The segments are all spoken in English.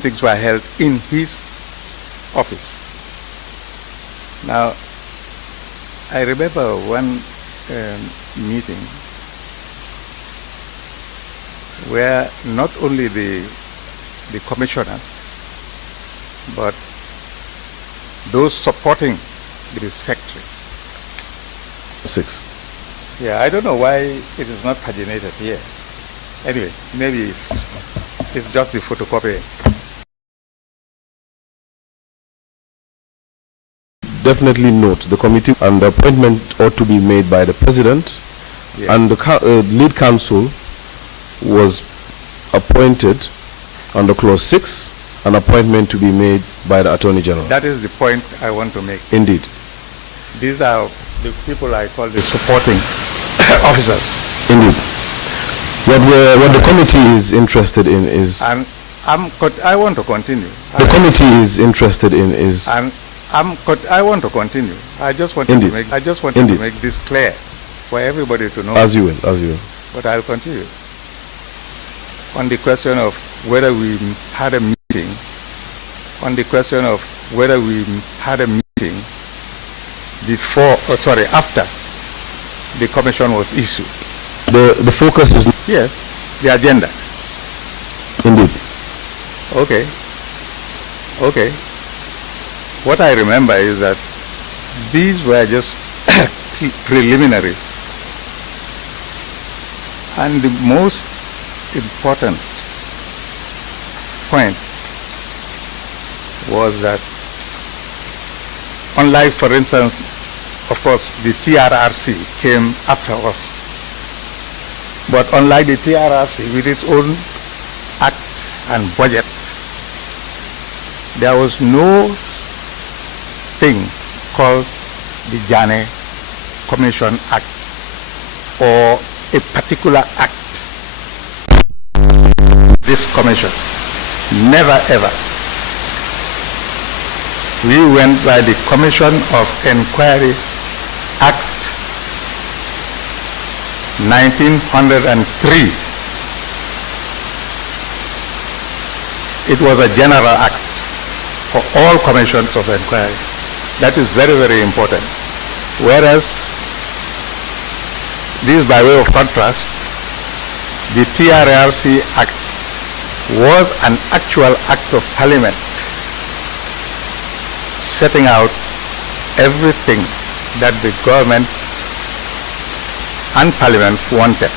Things were held in his office. Now, I remember one meeting where not only the commissioners, but those supporting the secretary. 6. Yeah, I don't know why it is not paginated here. Anyway, maybe it's just the photocopy. Definitely note the committee, and the appointment ought to be made by the president. Yes. And the lead counsel was appointed under clause 6, an appointment to be made by the Attorney General. That is the point I want to make. Indeed. These are the people I call the supporting officers. Indeed. What the committee is interested in is... And I want to continue. The committee is interested in is... I want to continue. I just want to make this clear for everybody to know. As you will. But I'll continue. On the question of whether we had a meeting, after the commission was issued. The focus is... Yes, the agenda. Indeed. Okay. What I remember is that these were just preliminaries. And the most important point was that, unlike, for instance, of course, the TRRC came after us. But unlike the TRRC, with its own act and budget, there was no thing called the Jammeh Commission Act or a particular act. This commission, never ever. We went by the Commission of Inquiry Act 1903. It was a general act for all commissions of inquiry. That is very, very important. Whereas, this by way of contrast, the TRRC Act was an actual act of parliament setting out everything that the government and parliament wanted.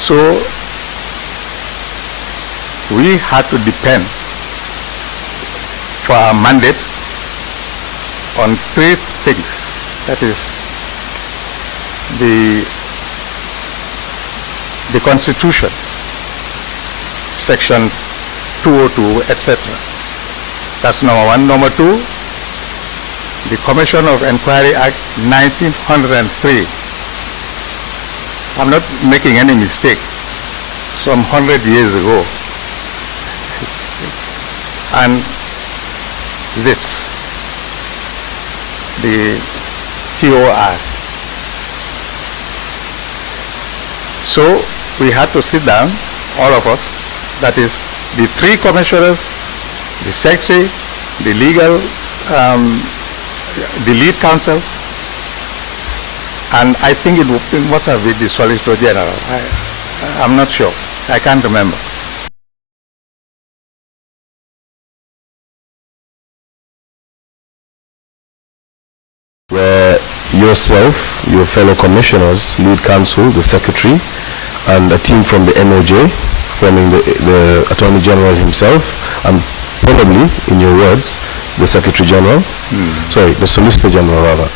So, we had to depend for our mandate on 3 things. That is the Constitution, Section 202, etc. That's number 1. Number 2, the Commission of Inquiry Act 1903. I'm not making any mistake. Some 100 years ago. And this, the TOR. So we had to sit down, all of us, that is the 3 commissioners, the secretary, the legal, the lead counsel, and I think it must have been the Solicitor General. I'm not sure. I can't remember. Where yourself, your fellow commissioners, lead counsel, the secretary, and a team from the MOJ, forming the Attorney General himself, and probably, in your words, the Secretary General, sorry, the Solicitor General rather.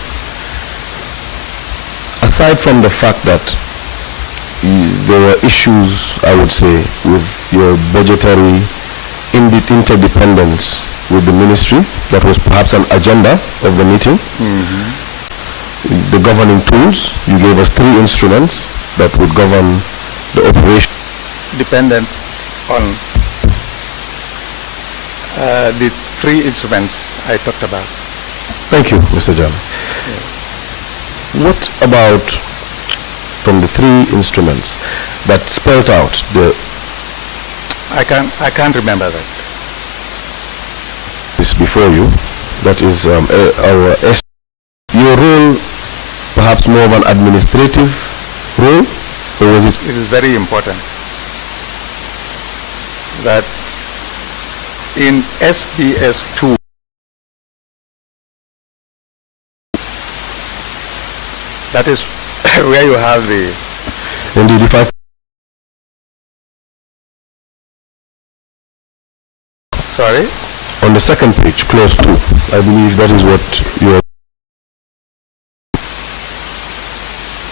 Aside from the fact that there were issues, I would say, with your budgetary interdependence with the ministry, that was perhaps an agenda of the meeting. The governing tools, you gave us 3 instruments that would govern the operation. Dependent on the 3 instruments I talked about. Thank you, Mr. Jammeh. What about, from the 3 instruments that spelled out the I can't remember that. Is before you. That is our your role, perhaps more of an administrative role, or was it? It is very important that in SBS 2, that is where you have the. Indeed, if I. Sorry? On the second page, close to, I believe that is what you are.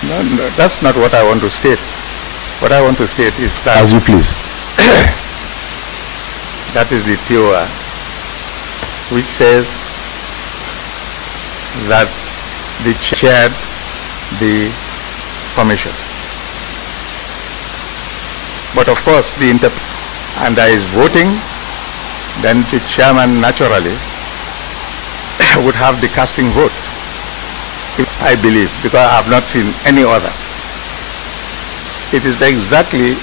No, that's not what I want to state. What I want to state is that. As you please. That is the TOR, which says that the chaired the commission. But of course, and there is voting, then the chairman naturally would have the casting vote, I believe, because I have not seen any other. It is exactly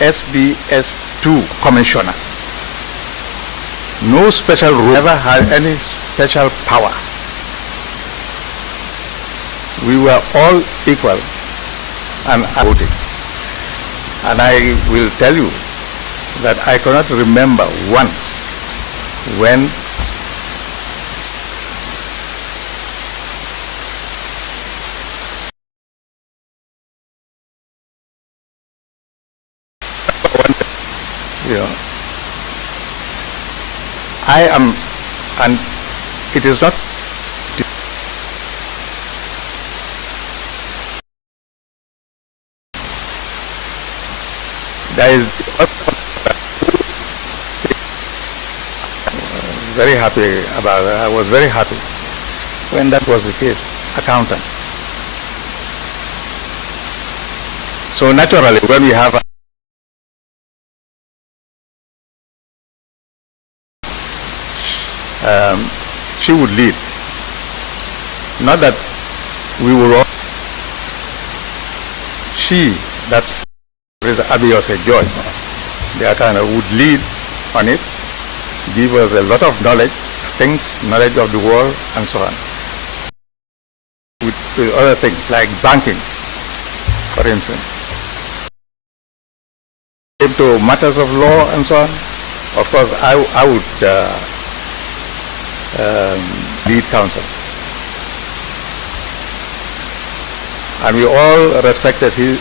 SBS2 commissioner. No special rule, never had any special power. We were all equal and voting. And I will tell you that I cannot remember once when I am, and it is not. There is very happy about it. I was very happy when that was the case, accountant. So naturally, when we have she would lead. Not that we will all. She, that's Abios a George, the accountant, would lead on it, give us a lot of knowledge, knowledge of the world, and so on. With other things like banking, for instance. To matters of law and so on, of course, I would lead counsel. And we all respected his.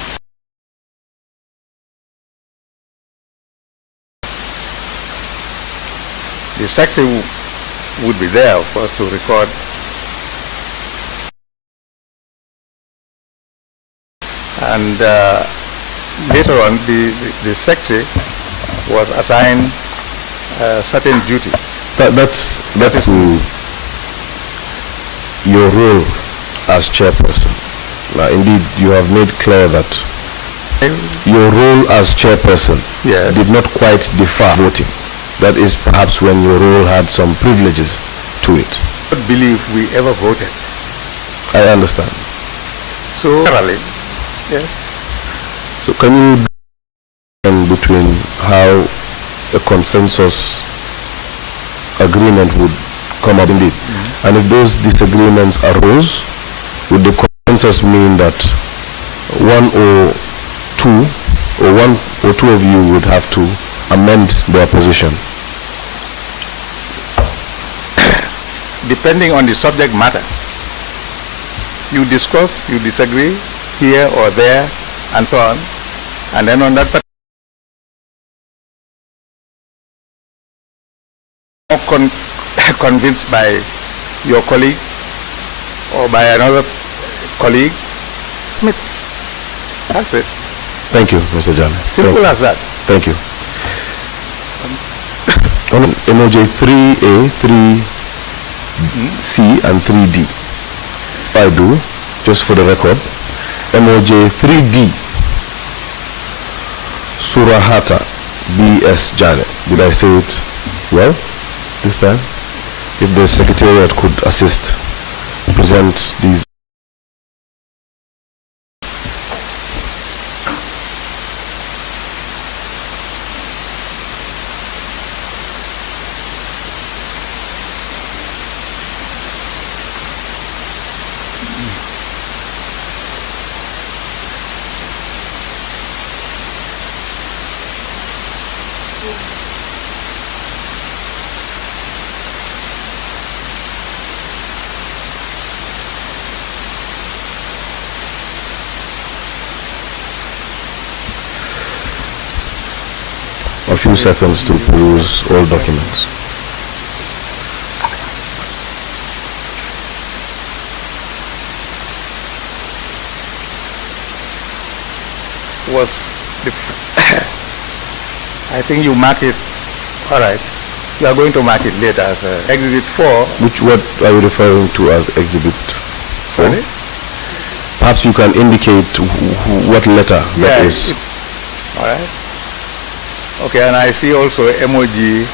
The secretary would be there for us to record. And later on, the secretary was assigned certain duties. That's your role as chairperson. Now, indeed, you have made clear that your role as chairperson did not quite differ voting. That is perhaps when your role had some privileges to it. I don't believe we ever voted. I understand. So, yes. So can you between how a consensus agreement would come up indeed? And if those disagreements arose, would the consensus mean that one or two of you would have to amend their position? Depending on the subject matter, you discuss, you disagree here or there, and so on, and then on that convinced by your colleague or by another colleague, that's it. Thank you, Mr. Jammeh. Simple as that. Thank you. On MOJ 3A, 3C, and 3D. I do, just for the record, MOJ 3D, Sourahata B.S. Jammeh. Did I say it well this time? If the Secretariat could assist, present these. A few seconds to peruse all documents. Was the I think you mark it. All right. You are going to mark it later as Exhibit 4. What are you referring to as Exhibit 4? Sorry? Perhaps you can indicate what letter that is. All right. Okay, and I see also emoji.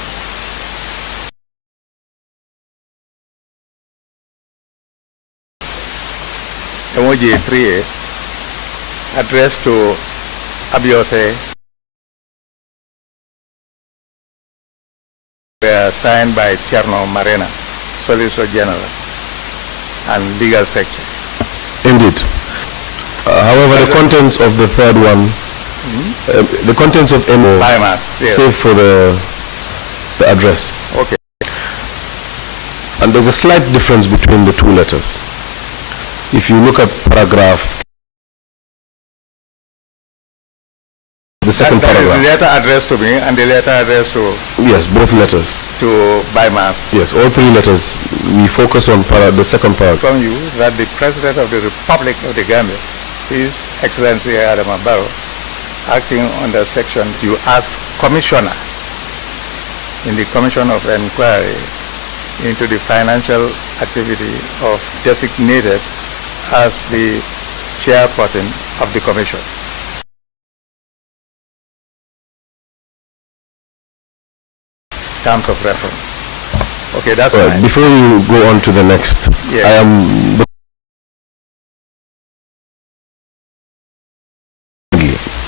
Emoji 3A addressed to Abiose, were signed by Cherno Marena, Solicitor General, and Legal Secretary. Indeed. However, the contents of the third one, the contents of MO, Biomass, yes. save for the address. Okay. And there's a slight difference between the two letters. If you look at paragraph, the second paragraph. The letter addressed to me and the letter addressed to... Yes, both letters. To Biomass. Yes, all three letters. We focus on the second paragraph. From you that the President of the Republic of the Gambia, His Excellency Adama Barrow, acting under section, you as Commissioner in the Commission of Inquiry into the financial activity of designated as the chairperson of the Commission. Terms of reference. Okay, that's right. Before you go on to the next, yes. I am...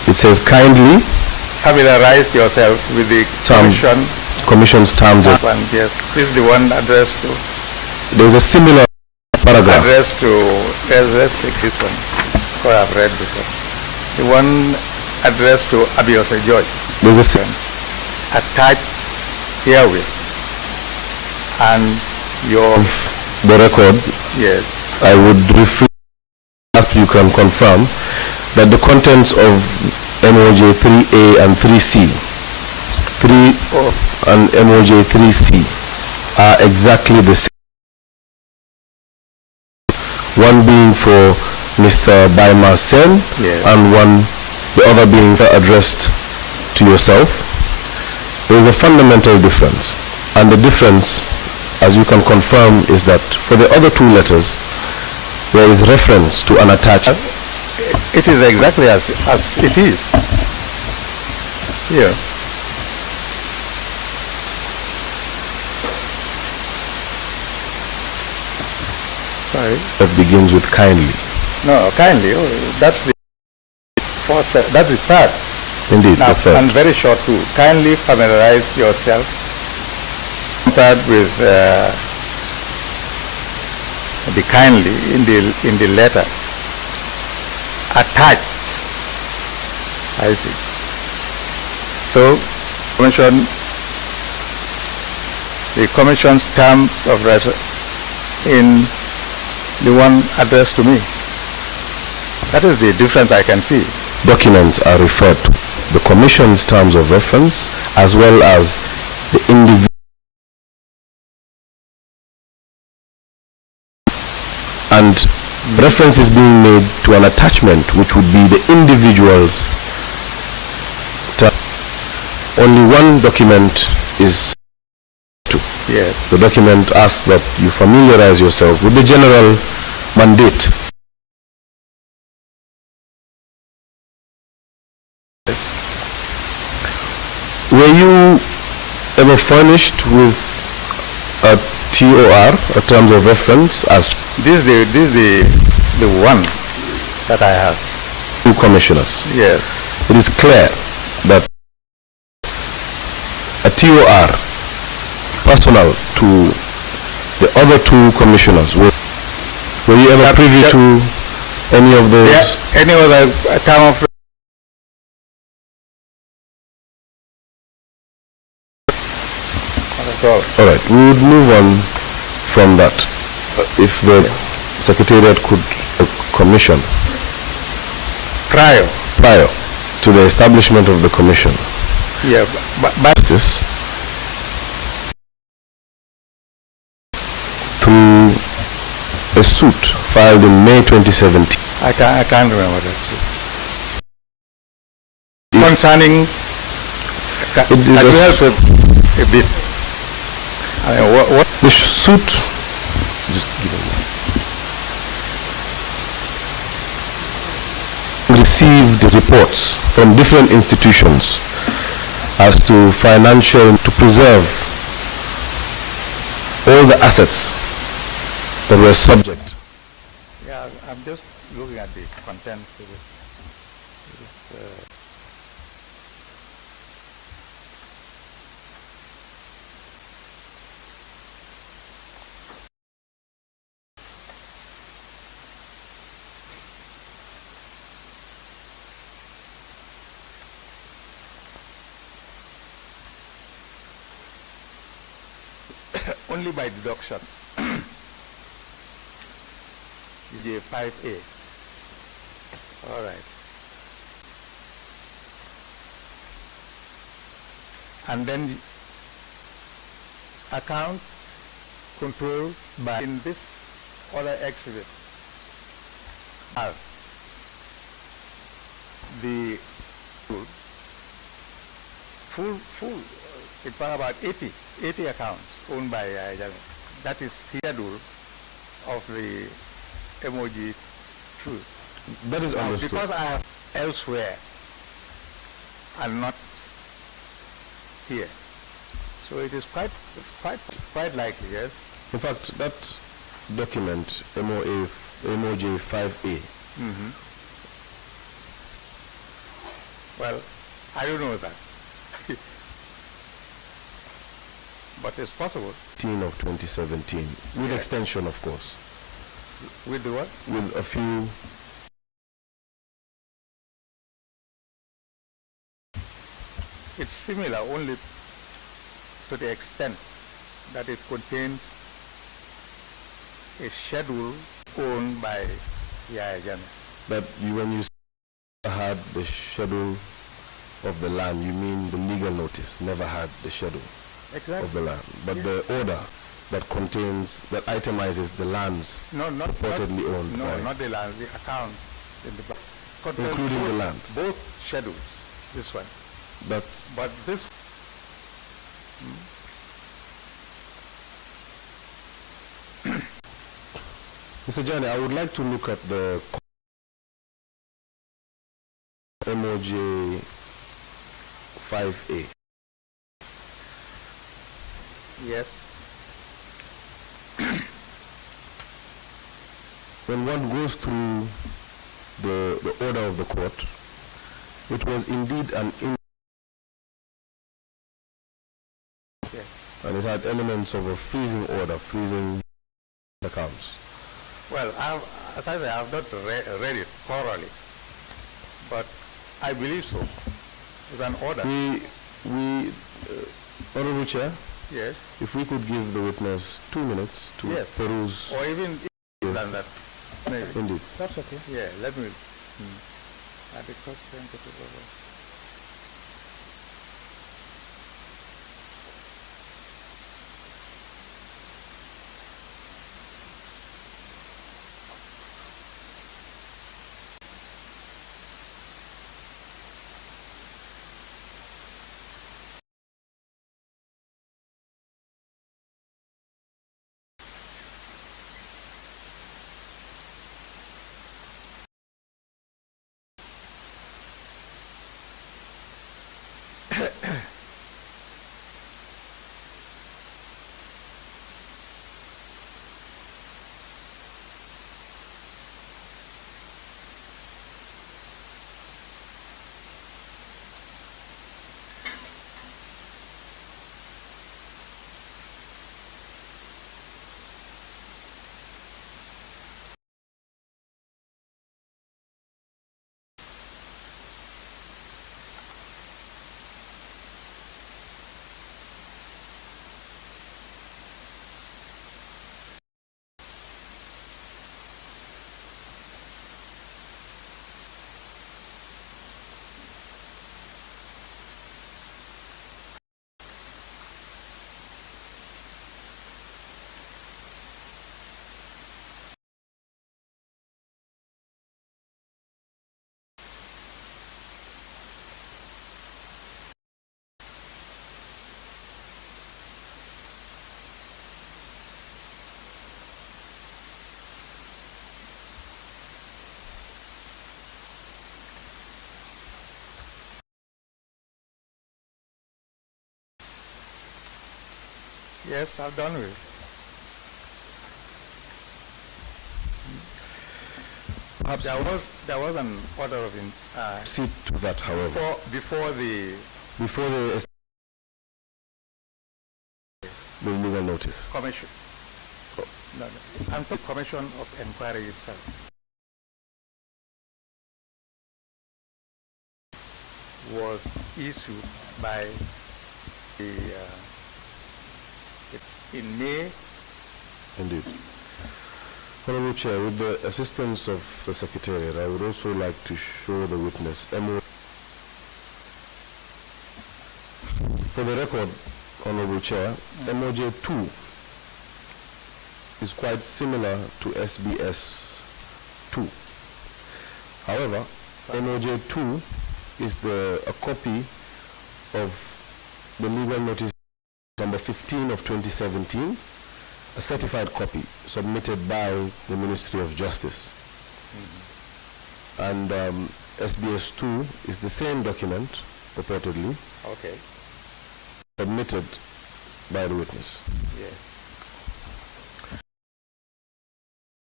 It says kindly familiarize yourself with the Commission's terms of... Yes, this is the one addressed to... There's a similar paragraph. Addressed to... Let's take this one, because I've read this one. The one addressed to Abiose George. There's a... Attached herewith. And your... The record. Yes. I would refer... Perhaps you can confirm that the contents of MOJ 3A and 3C, 3 and MOJ 3C are exactly the same. One being for Mr. Baima Sen, yes. And the other being addressed to yourself. There is a fundamental difference, and the difference, as you can confirm, is that for the other two letters, there is reference to an attachment. It is exactly as it is. Here. Sorry. That begins with kindly. No, kindly. Oh, that's the first. That's the third. Indeed, now, the third. And very short too. Kindly familiarize yourself. Compared with the kindly in the letter. Attached. I see. So, the Commission's terms of reference in the one addressed to me. That is the difference I can see. Documents are referred to the Commission's terms of reference as well as the individual. And reference is being made to an attachment which would be the individual's term. Only one document is to. Yes. The document asks that you familiarize yourself with the general mandate. Were you ever furnished with a TOR, a terms of reference, as This is the one that I have. two commissioners? Yes. It is clear that a TOR personal to the other two commissioners, were you ever privy to any of those? Yeah, any other term of problem. All right, we would move on from that. If the Secretariat could commission Prior. to the establishment of the commission. Yeah, but This through a suit filed in May 2017. I can't remember that. Concerning, It is can you a help a bit? I mean, what? The suit, just give me one. Received reports from different institutions as to financial, to preserve all the assets that were subject. Yeah, I'm just looking at the content to this. Only by deduction. J 5A. All right. And then account controlled by in this other exhibit are the full it's about 80 accounts owned by Jammeh. That is schedule of the MOG truth. That is Now, understood. because I have elsewhere and not here, so it is quite likely, yes. In fact, that document, MOJ 5A, Well, I don't know that. But it's possible. 10 of 2017, with extension, of course, With the what? with a few. It's similar only to the extent that it contains a schedule owned by Jammeh. That you, when you had the schedule of the land, you mean the legal notice, never had the schedule of the land. But the order that contains, that itemizes the lands Not purportedly owned No, by, not the land, the account in the back. including both, the lands. Both schedules, this one. But this, Mr. Jani, I would like to look at the MOJ 5A. yes, When one goes through the order of the court, it was indeed an yes. and it had elements of a freezing order, freezing accounts. Well, as I say, I have not read it thoroughly, but I believe so. It's an order. Honorable Chair, Yes. if we could give the witness 2 minutes to Yes. peruse. Or even than that. Maybe. Indeed. That's okay. Yeah, let me. At the cost Yes, I've done with it. Perhaps There was an order of see to that, however. before the Before the legal notice. commission. No, I'm the commission of inquiry itself was issued by the in May. Indeed. Honorable Chair, with the assistance of the Secretariat, I would also like to show the witness For the record, Honorable Chair, MOJ 2 is quite similar to SBS 2. However, MOJ 2 is a copy of the legal notice number 15 of 2017, a certified copy submitted by the Ministry of Justice. And SBS 2 is the same document, purportedly, Okay. submitted by the witness. Yes.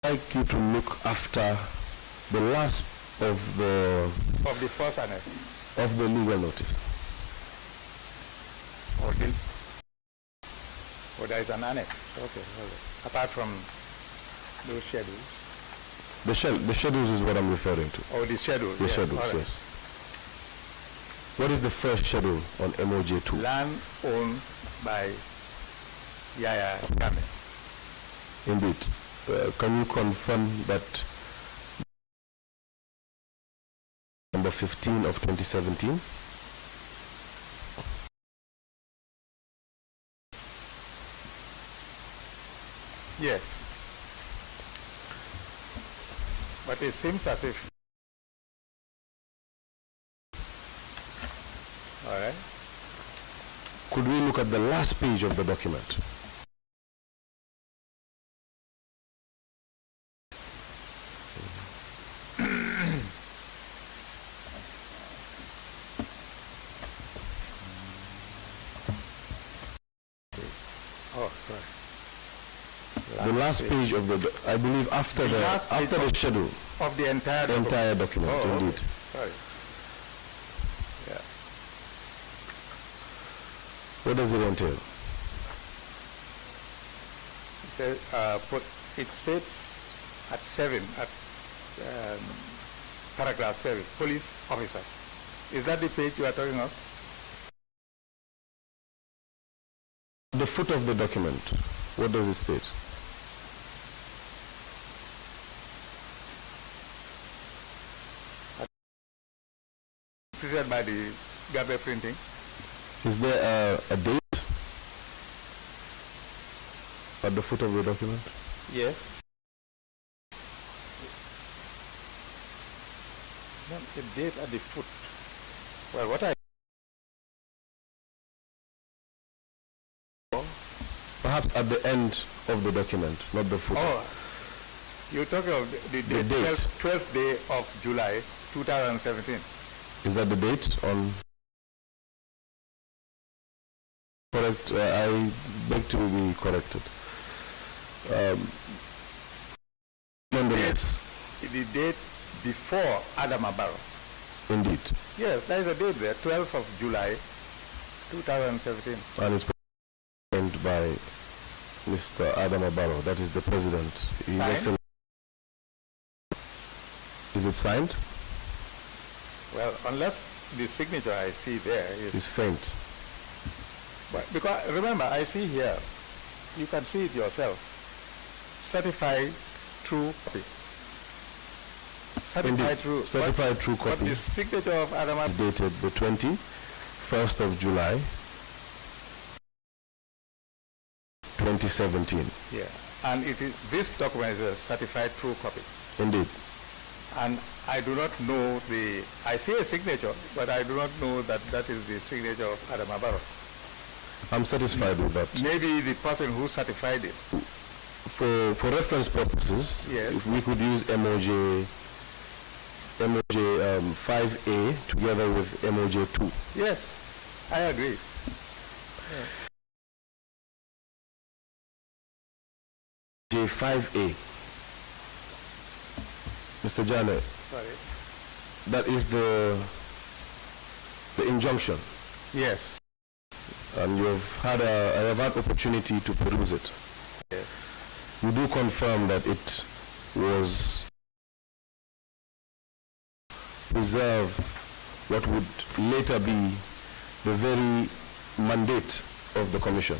I'd like you to look after the last of the first annex. Of the legal notice. Or there is an annex. Okay. Apart from those schedules. The schedules is what I'm referring to. Oh, the schedule. The schedules, right. yes. What is the first schedule on MOJ 2? Land owned by Sourahata Jammeh. Indeed. Can you confirm that number 15 of 2017? Yes. But it seems as if. All right. Could we look at the last page of the document? Oh, sorry. The last page of the, I believe after the schedule of the entire document, oh, indeed. Okay. Sorry. Yeah. What does it entail? It states at 7, at paragraph 7, police officers. Is that the page you are talking of? The foot of the document, what does it state? Printed by the Gabe printing. Is there a date at the foot of the document? Yes. Not the date at the foot. Well, what I Perhaps at the end of the document, not the foot. Oh, you're talking of the date. 12th day of July, 2017. Is that the date on? Correct. I beg to be corrected. Nonetheless. The date before Adama Barrow. Indeed. Yes, there is a date there, 12th of July, 2017. And it's signed by Mr. Adama Barrow. That is the president. Signed? Is it signed? Well, unless the signature I see there is faint. But because remember, I see here, you can see it yourself. Certified true copy. Certified true. Certified true copy. But the signature of Adama is dated the 21st of July, 2017. Yeah, and this document is a certified true copy. Indeed. And I do not know I see a signature, but I do not know that that is the signature of Adama Barrow. I'm satisfied with that. Maybe the person who certified it. For reference purposes, yes, if we could use MOJ 5A together with MOJ 2. Yes, I agree. Yeah. 5A. Mr. Jammeh, Sorry. that is the injunction. Yes. And I have had opportunity to peruse it. Yes. You do confirm that it was preserve what would later be the very mandate of the commission.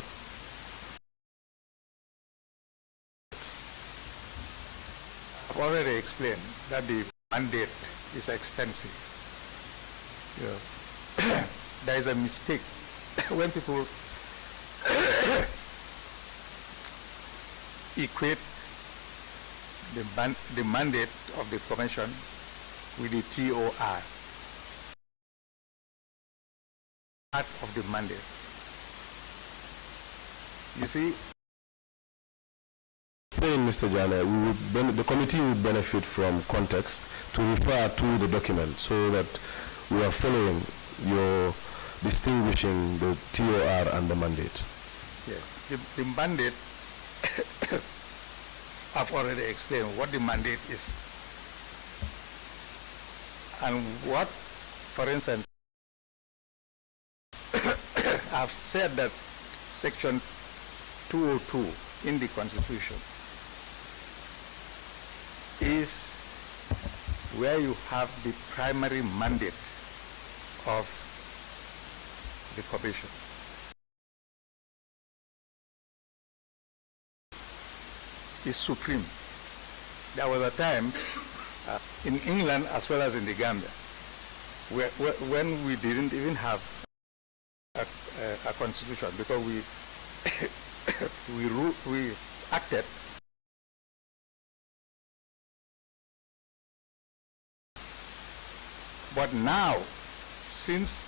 I've already explained that the mandate is extensive. Yeah. There is a mistake when people equate the mandate of the commission with the TOR. Part of the mandate. You see, Mr. Jammeh, the committee would benefit from context to refer to the document so that we are following your distinguishing the TOR and the mandate. yes, the mandate, I've already explained what the mandate is. And what, for instance, I've said that section 202 in the Constitution is where you have the primary mandate of the Commission. Is supreme. There was a time in England as well as in the Gambia when we didn't even have a constitution because we acted but now, since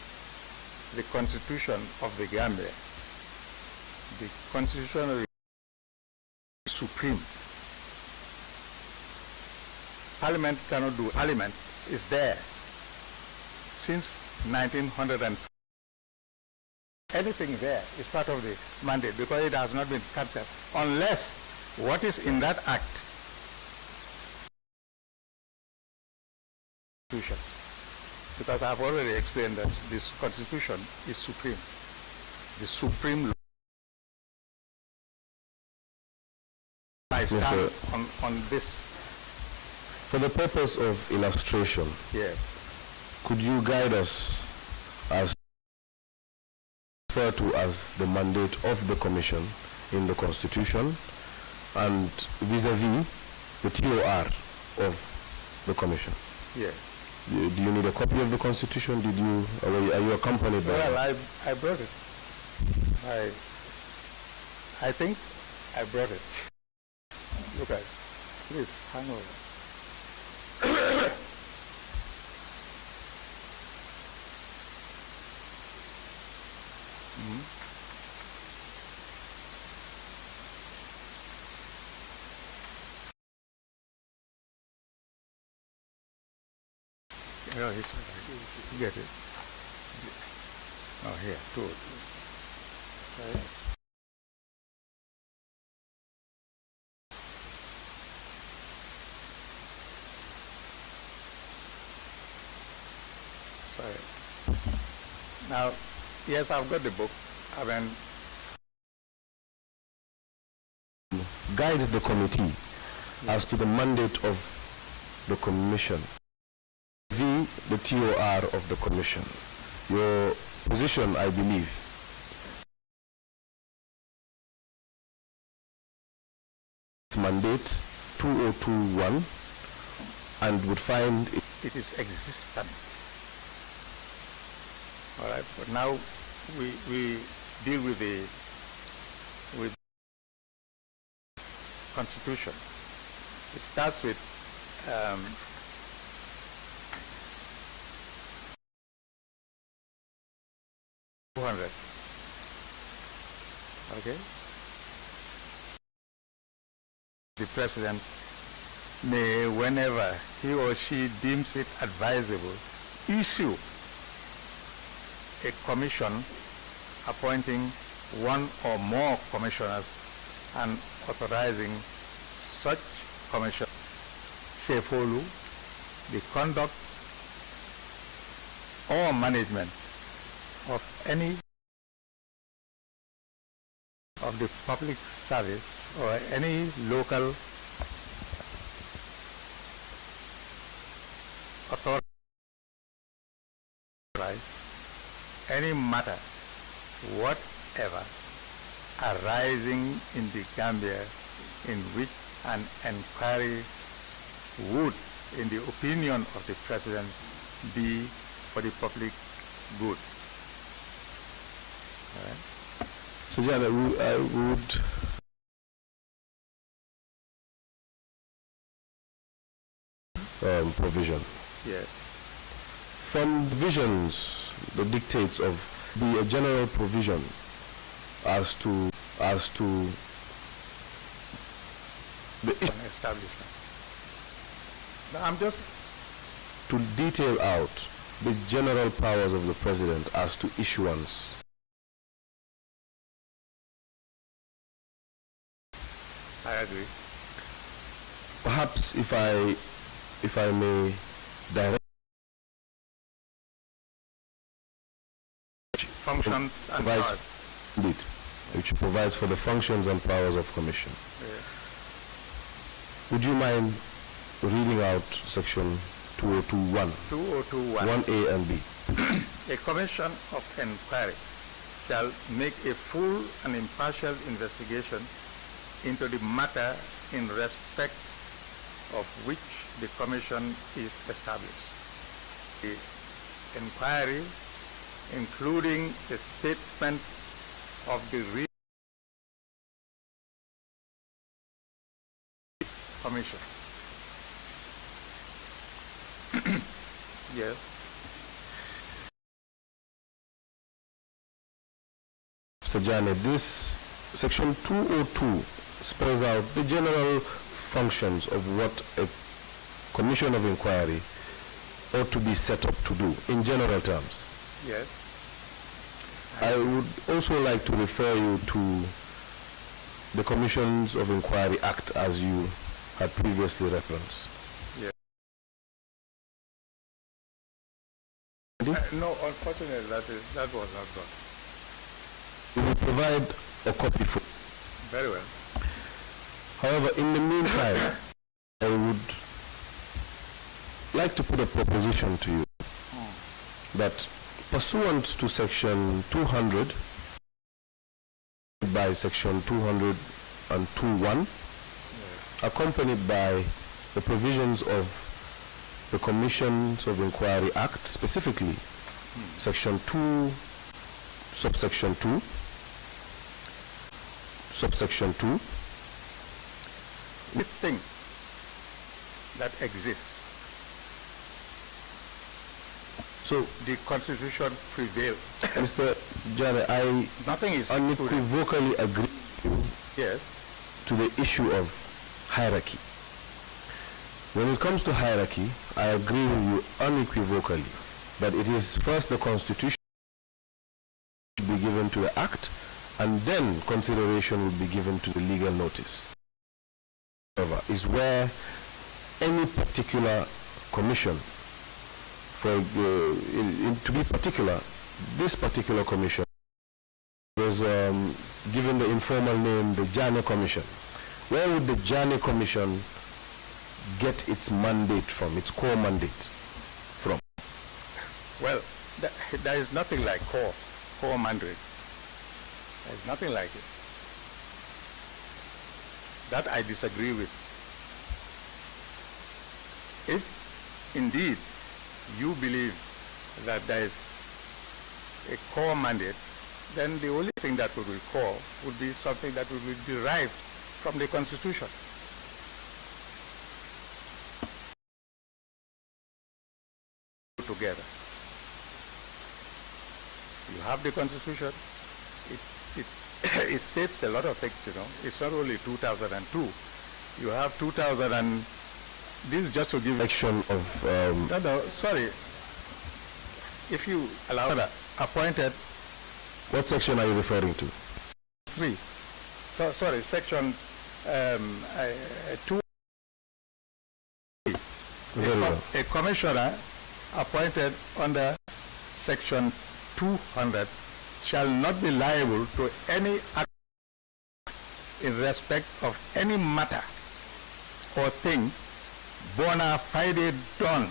the constitution of the Gambia, the constitution of the supreme, Parliament cannot do. Parliament is there since 1900 and anything there is part of the mandate because it has not been cancelled unless what is in that act because I've already explained that this constitution is supreme. The supreme law. I stand on this. For the purpose of illustration, yes, could you guide us as referred to as the mandate of the Commission in the Constitution and vis-a-vis the TOR of the Commission? yes. Do you need a copy of the Constitution? Are you accompanied by? Well, I brought it. I think I brought it. Look at it. Please hang over. No, he's right. Get it. Oh, here, two. Right. Sorry. Now, yes, I've got the book. I mean, guide the committee as to the mandate of the Commission. The TOR of the Commission. Your position, I believe, mandate 2021 and would find it is existent. All right, but now we deal with the Constitution. It starts with 200. Okay? The president may, whenever he or she deems it advisable, issue a commission appointing one or more commissioners and authorizing such commission follow the conduct or management of any of the public service or any local authority, any matter whatever arising in the Gambia in which an inquiry would, in the opinion of the President, be for the public good. So, Jammeh, I would provision. Yes. From visions, the dictates of a general provision as to the establishment. Now, I'm just to detail out the general powers of the President as to issuance. I agree. Perhaps if I may direct functions and powers. Indeed, which provides for the functions and powers of Commission. Yes. Would you mind reading out section 2021? 2021. 1A and B. A commission of inquiry shall make a full and impartial investigation into the matter in respect of which the commission is established. The inquiry, including a statement of the commission. Yes. Mr. Jammeh, this section 202 spells out the general functions of what a commission of inquiry ought to be set up to do in general terms. Yes. I would also like to refer you to the Commissions of Inquiry Act as you had previously referenced. Yes. No, unfortunately, that was not done. We will provide a copy for. Very well. However, in the meantime, I would like to put a proposition to you that pursuant to section 200 by section 202(1), accompanied by the provisions of the Commissions of Inquiry Act, specifically section 2, subsection 2, subsection 2, the thing that exists. So the Constitution prevails. Mr. Jammeh, I Nothing is unequivocally agree with you yes. to the issue of hierarchy. When it comes to hierarchy, I agree with you unequivocally that it is first the Constitution should be given to the Act, and then consideration will be given to the legal notice. However, is where any particular commission, to be particular, this particular commission was given the informal name the Jammeh Commission. Where would the Jammeh Commission get its mandate from, its core mandate from? Well, there is nothing like core mandate. There is nothing like it. That I disagree with. If indeed you believe that there is a core mandate, then the only thing that would be core would be something that would be derived from the Constitution. Together. You have the Constitution. It states a lot of things, you know. It's not only 2002. You have 2000 and this is just to give Section of no, sorry. If you allow that, appointed. What section are you referring to? 3. So, sorry, section Very well. A commissioner appointed under Section 200 shall not be liable to any act in respect of any matter or thing bona fide done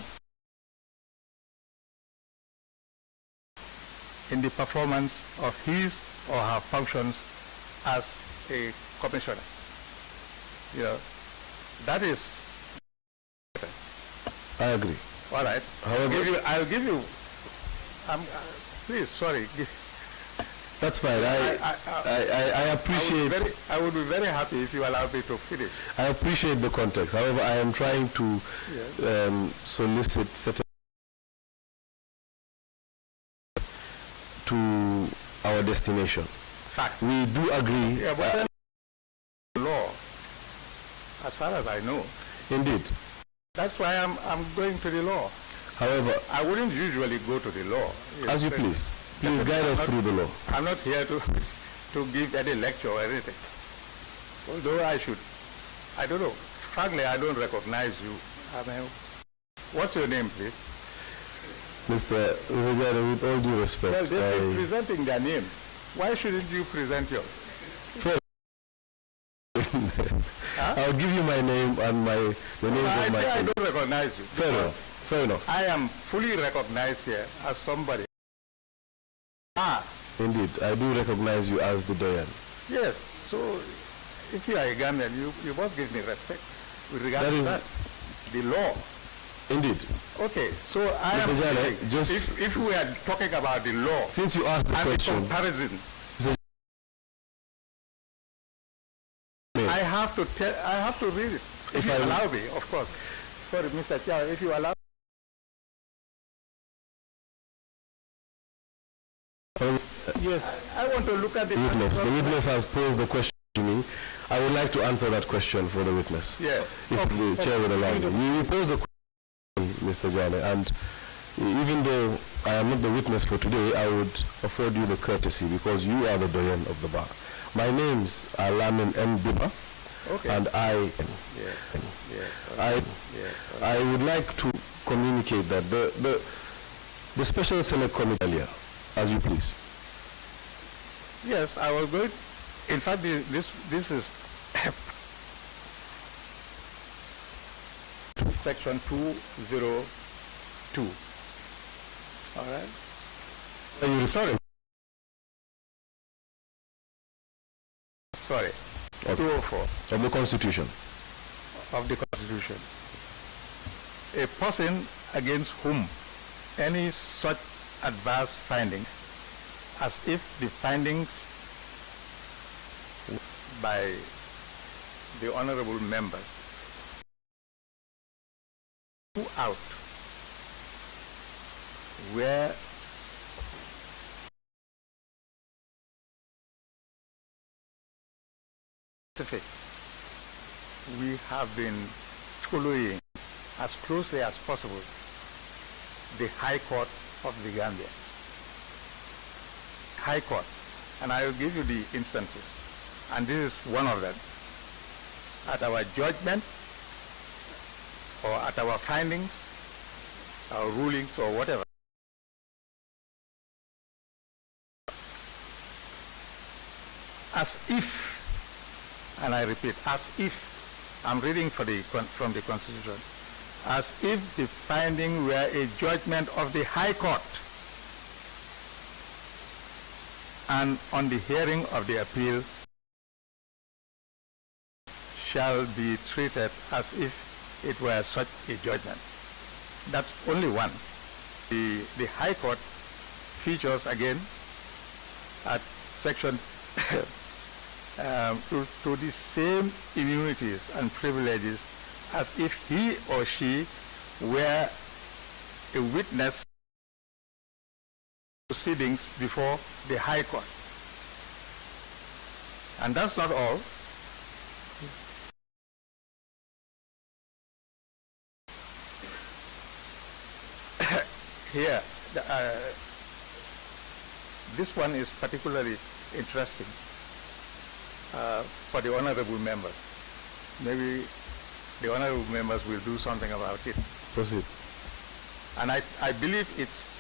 in the performance of his or her functions as a commissioner. You know, that is. I agree. All right. However, I'll give you. Please, sorry. That's fine. I appreciate. I would be very happy if you allow me to finish. I appreciate the context. However, I am trying to solicit certain to our destination. Facts. We do agree. Yeah, but the law, as far as I know. Indeed. That's why I'm going to the law. However, I wouldn't usually go to the law. As you please. Please guide us through the law. I'm not here to give any lecture or anything. Although I don't know. Frankly, I don't recognize you. I mean, what's your name, please? Mr. Jare, with all due respect. Well, they're presenting their names. Why shouldn't you present yours? I'll give you my name and the names of my I don't recognize you. Fair enough. Fair enough. I am fully recognized here as somebody. Indeed, I do recognize you as the Doyen. Yes. So, if you are a Gambian, you must give me respect with regard to that. The law. Indeed. Okay. So I am saying, if we are talking about the law, since you asked the and question, the comparison. I have to read it. If you allow me, of course. Sorry, Mr. Chair, if you allow. Yes, I want to look at the witness. The witness has posed the question to me. I would like to answer that question for the witness. Yes. If the chair would allow me. You posed the question, Mr. Jane, and even though I am not the witness for today, I would afford you the courtesy because you are the Doyen of the bar. My names are Lamin M. Biba, and I would like to communicate that the special select committee earlier, as you please. Yes, I was going. In fact, this is section 202. All right. Sorry. Sorry. 204 of the Constitution. Of the Constitution. A person against whom any such adverse findings, as if the findings by the honorable members out where specific, we have been following as closely as possible the High Court of the Gambia. High Court. And I will give you the instances. And this is one of them. At our judgment, or at our findings, our rulings, or whatever. As if, and I repeat, as if, I'm reading from the Constitution, as if the finding were a judgment of the High Court, and on the hearing of the appeal shall be treated as if it were such a judgment. That's only one. The High Court features again at section to the same immunities and privileges as if he or she were a witness proceedings before the High Court. And that's not all. Here, this one is particularly interesting for the honorable members. maybe the honorable members will do something about it. Proceed. And I believe it's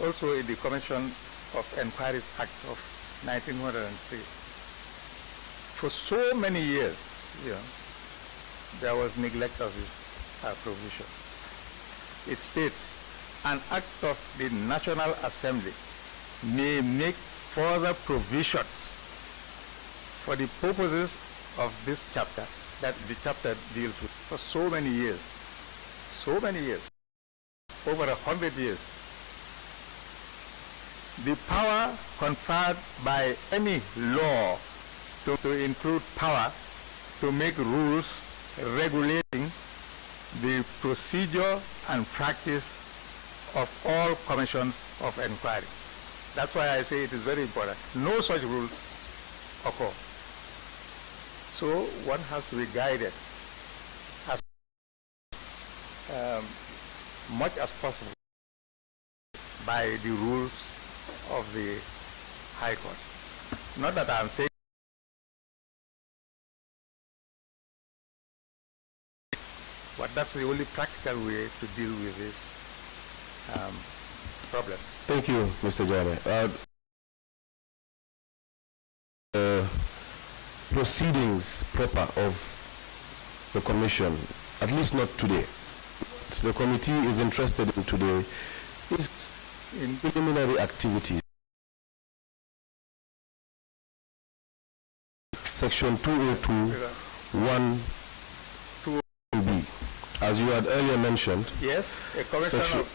also in the Commission of Inquiries Act of 1903. For so many years, there was neglect of this provision. It states, an act of the National Assembly may make further provisions for the purposes of this chapter that the chapter deals with. For so many years, over 100 years, the power conferred by any law to include power to make rules regulating the procedure and practice of all commissions of inquiry. That's why I say it is very important. No such rules occur. So one has to be guided as much as possible by the rules of the High Court. Not that I'm saying, but that's the only practical way to deal with this problem. Thank you, Mr. Jammeh. Proceedings proper of the commission, at least not today. What the committee is interested in today is in preliminary activities. Section 202(1)(b). As you had earlier mentioned. Yes, a correction of.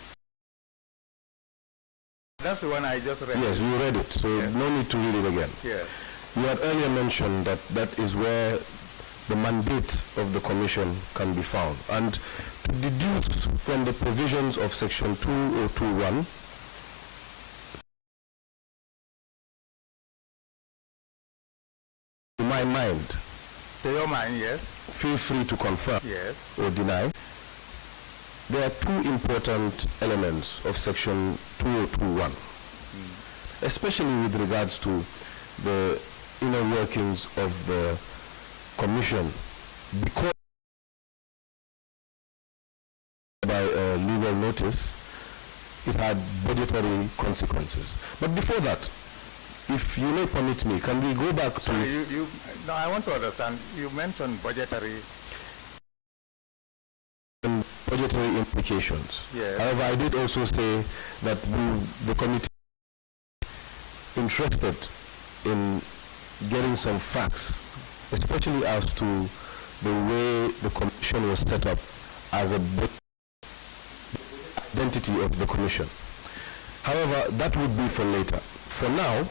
That's the one I just read. Yes, you read it, so no need to read it again. Yes. You had earlier mentioned that that is where the mandate of the commission can be found. And to deduce from the provisions of section 2021, to my mind, to your mind, yes. Feel free to confirm or deny. There are two important elements of section 2021, especially with regards to the inner workings of the commission, because by a legal notice, it had budgetary consequences. But before that, if you may permit me, can we go back to... No, I want to understand. You mentioned budgetary implications. Yes. However, I did also say that the committee interested in getting some facts, especially as to the way the commission was set up as a identity of the commission. However, that would be for later. For now,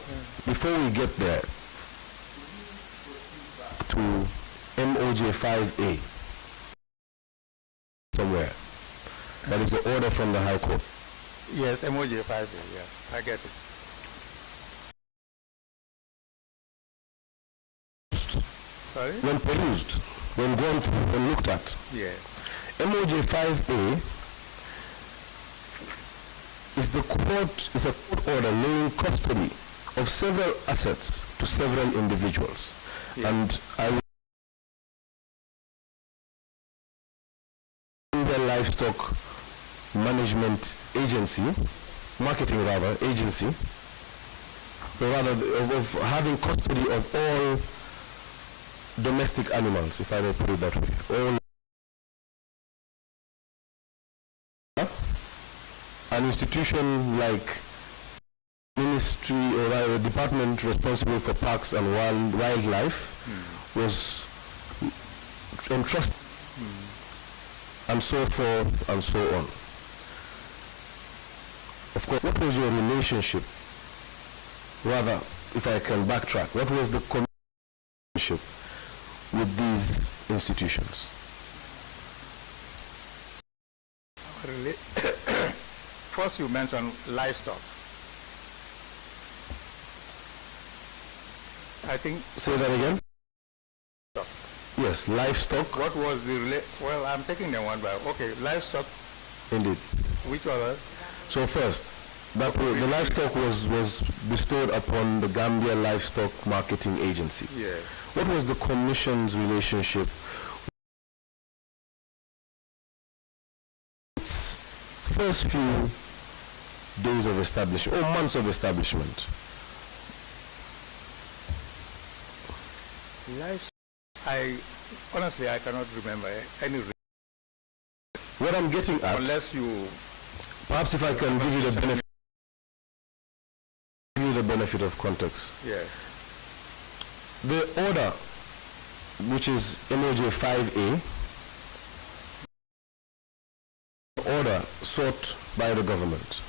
before we get there, to MOJ 5A, somewhere. That is the order from the High Court. Yes, MOJ 5A, yes, I get it. Sorry? When perused, when gone through, when looked at, MOJ 5A is a court order laying custody of several assets to several individuals. And I will the livestock management agency, marketing rather, agency, or rather of having custody of all domestic animals, if I may put it that way. All an institution like ministry or a department responsible for parks and wildlife was entrusted and so forth and so on. Of course, what was your relationship? Rather, if I can backtrack, what was the relationship with these institutions? First, you mentioned livestock. I think. Say that again. Yes, livestock. What was the well? I'm taking them one by one. Okay, livestock. Indeed. Which other? So first, the livestock was bestowed upon the Gambia Livestock Marketing Agency. Yes. What was the commission's relationship first few days of establishment, or months of establishment? Honestly, I cannot remember any. What I'm getting at, unless you, perhaps if I can give you the benefit of context. yes. The order, which is MOJ 5A, order sought by the government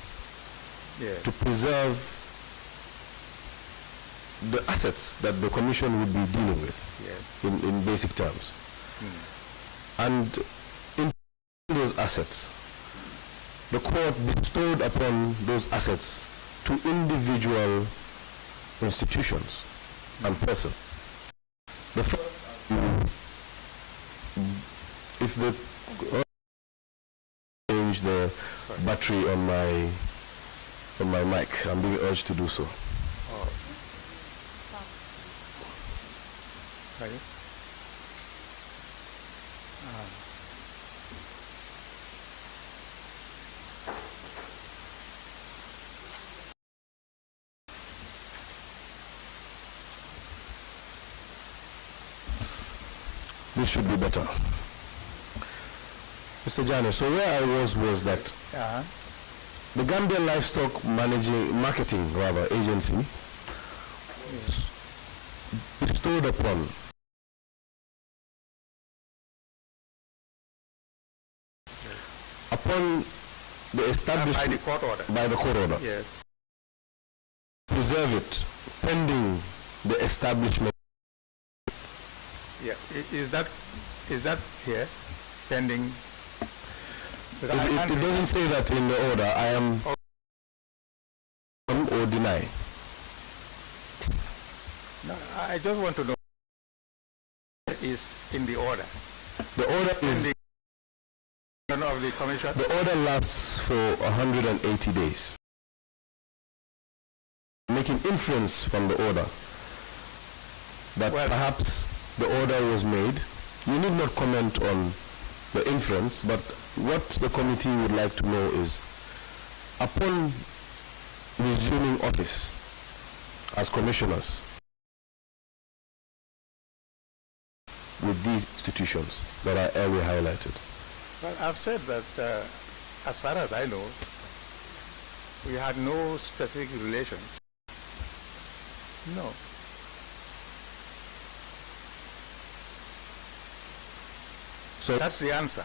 to preserve the assets that the commission would be dealing with, in basic terms. And in those assets, the court bestowed upon those assets to individual institutions and persons. The first, if the change the battery on my mic, I'm being urged to do so. This should be better. Mr. Jammeh, so where I was that the Gambia Livestock Marketing Agency bestowed upon the establishment by the court order, Yes. preserve it pending the establishment. Yeah. Is that here pending? It doesn't say that in the order. I am or deny. No, I just want to know is in the order. The order is of the commission. The order lasts for 180 days. Making inference from the order that perhaps the order was made. You need not comment on the inference, but what the committee would like to know is, upon resuming office as commissioners with these institutions that are earlier highlighted. Well, I've said that as far as I know, we had no specific relation. No. So that's the answer.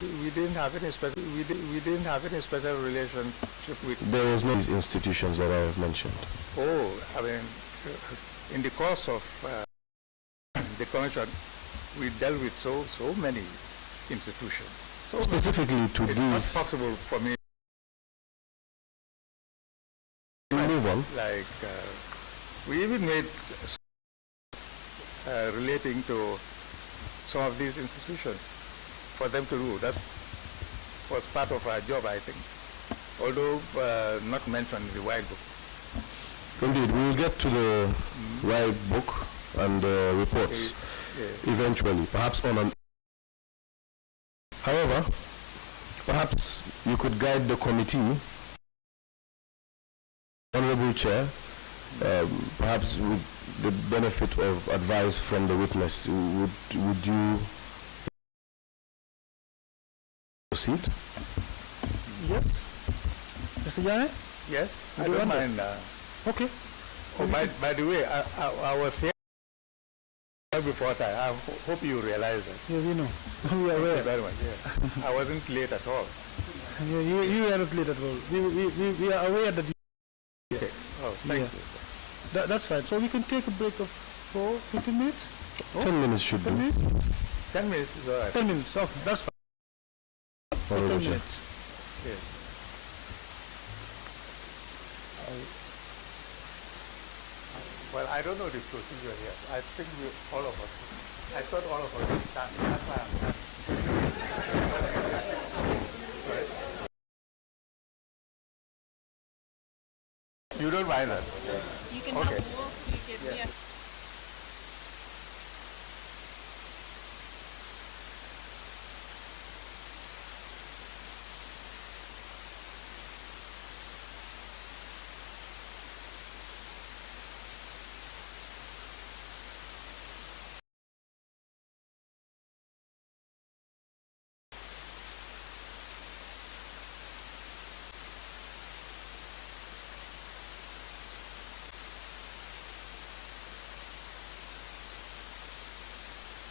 We didn't have any special. We didn't have any special relationship with. There was no these institutions that I have mentioned. Oh, I mean, in the course of the commission, we dealt with so many institutions. So specifically to it's these. It's not possible for me. Move on. Like we even made relating to some of these institutions for them to do. That was part of our job, I think, although not mentioned in the white book. Indeed, we will get to the white book and reports eventually, perhaps on an. However, perhaps you could guide the committee, Honorable Chair, perhaps with the benefit of advice from the witness, would you proceed? Yes. Mr. Jammeh? Yes, I don't mind. Okay. Oh, by the way, I was here before time. I hope you realize that. Yeah, we know. We are aware. Thank you very much. Yeah. I wasn't late at all. Yeah, you are not late at all. We are aware that you. Okay. Oh, thank you. That's fine. So we can take a break of 15 minutes? 10 minutes should 10 be. minutes? 10 minutes is all right. 10 minutes, okay, that's fine. 10 minutes. Yes. Well, I don't know the procedure here. I think all of us. I thought all of us would start. That's why I'm starting. You don't mind that?